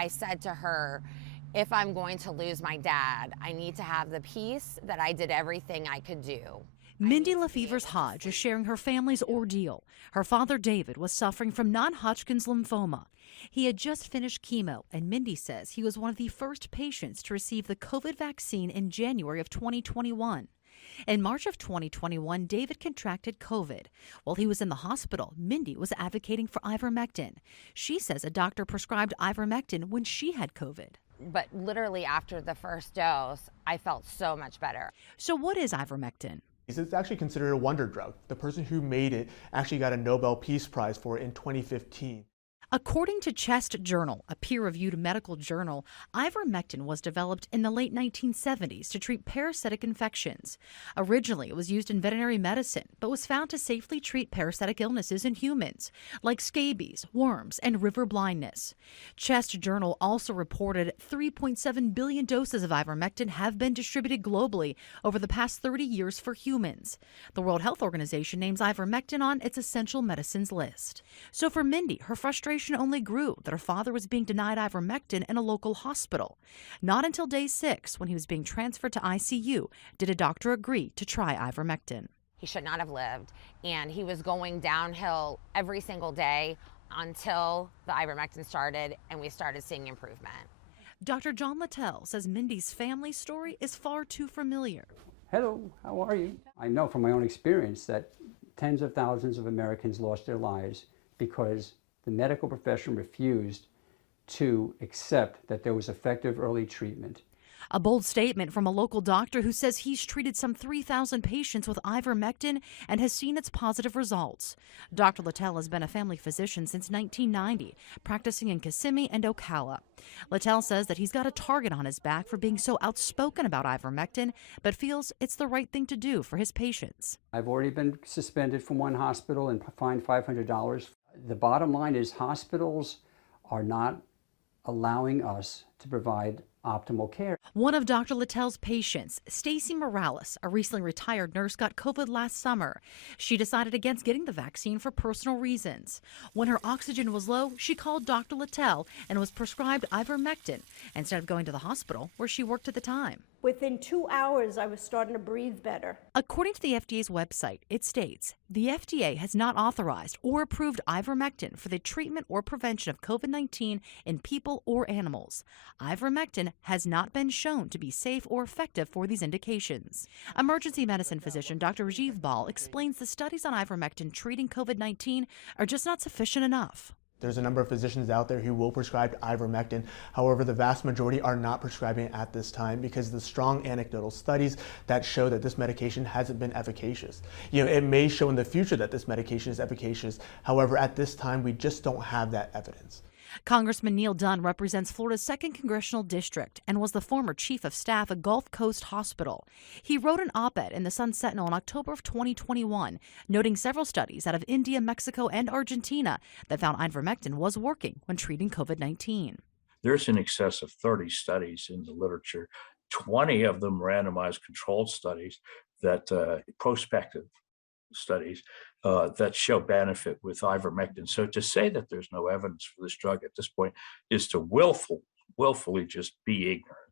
I said to her, if I'm going to lose my dad, I need to have the peace that I did everything I could do. Mindy Lefevers Hodge is sharing her family's ordeal. Her father, David, was suffering from non-Hodgkin's lymphoma. He had just finished chemo, and Mindy says he was one of the first patients to receive the COVID vaccine in January of 2021. In March of 2021, David contracted COVID. While he was in the hospital, Mindy was advocating for ivermectin. She says a doctor prescribed ivermectin when she had COVID. But literally after the first dose, I felt so much better. So what is ivermectin? It's actually considered a wonder drug. The person who made it actually got a Nobel Peace Prize for it in 2015. According to Chest Journal, a peer-reviewed medical journal, ivermectin was developed in the late 1970s to treat parasitic infections. Originally, it was used in veterinary medicine, but was found to safely treat parasitic illnesses in humans, like scabies, worms, and river blindness. Chest Journal also reported 3.7 billion doses of ivermectin have been distributed globally over the past 30 years for humans. The World Health Organization names ivermectin on its essential medicines list. So for Mindy, her frustration only grew that her father was being denied ivermectin in a local hospital. Not until day 6, when he was being transferred to ICU, did a doctor agree to try ivermectin. He should not have lived, and he was going downhill every single day until the ivermectin started and we started seeing improvement. Dr. John Littell says Mindy's family story is far too familiar. Hello, how are you? I know from my own experience that tens of thousands of Americans lost their lives because the medical profession refused to accept that there was effective early treatment. A bold statement from a local doctor who says he's treated some 3,000 patients with ivermectin and has seen its positive results. Dr. Littell has been a family physician since 1990, practicing in Kissimmee and Ocala. Littell says that he's got a target on his back for being so outspoken about ivermectin, but feels it's the right thing to do for his patients. I've already been suspended from one hospital and fined $500. The bottom line is hospitals are not allowing us to provide optimal care. One of Dr. Littell's patients, Stacy Morales, a recently retired nurse, got COVID last summer. She decided against getting the vaccine for personal reasons. When her oxygen was low, she called Dr. Littell and was prescribed ivermectin instead of going to the hospital where she worked at the time. Within 2 hours, I was starting to breathe better. According to the FDA's website, it states, the FDA has not authorized or approved ivermectin for the treatment or prevention of COVID-19 in people or animals. Ivermectin has not been shown to be safe or effective for these indications. Emergency medicine physician Dr. Rajiv Bal explains the studies on ivermectin treating COVID-19 are just not sufficient enough. There's a number of physicians out there who will prescribe ivermectin. However, the vast majority are not prescribing it at this time because of the strong anecdotal studies that show that this medication hasn't been efficacious. It may show in the future that this medication is efficacious. However, at this time, we just don't have that evidence. Congressman Neil Dunn represents Florida's 2nd Congressional District and was the former chief of staff at Gulf Coast Hospital. He wrote an op-ed in the Sun Sentinel in October of 2021, noting several studies out of India, Mexico, and Argentina that found ivermectin was working when treating COVID-19. There's in excess of 30 studies in the literature, 20 of them randomized controlled studies that prospective studies that show benefit with ivermectin. So to say that there's no evidence for this drug at this point is to willfully just be ignorant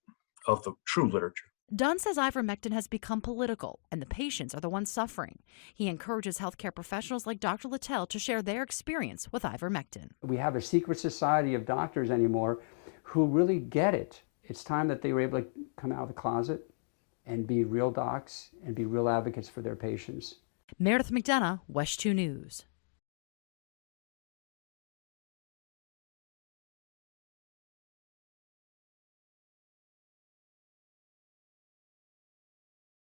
of the true literature. Dunn says ivermectin has become political, and the patients are the ones suffering. He encourages healthcare professionals like Dr. Littell to share their experience with ivermectin. We have a secret society of doctors anymore who really get it. It's time that they were able to come out of the closet and be real docs and be real advocates for their patients. Meredith McDonough, WESH 2 News.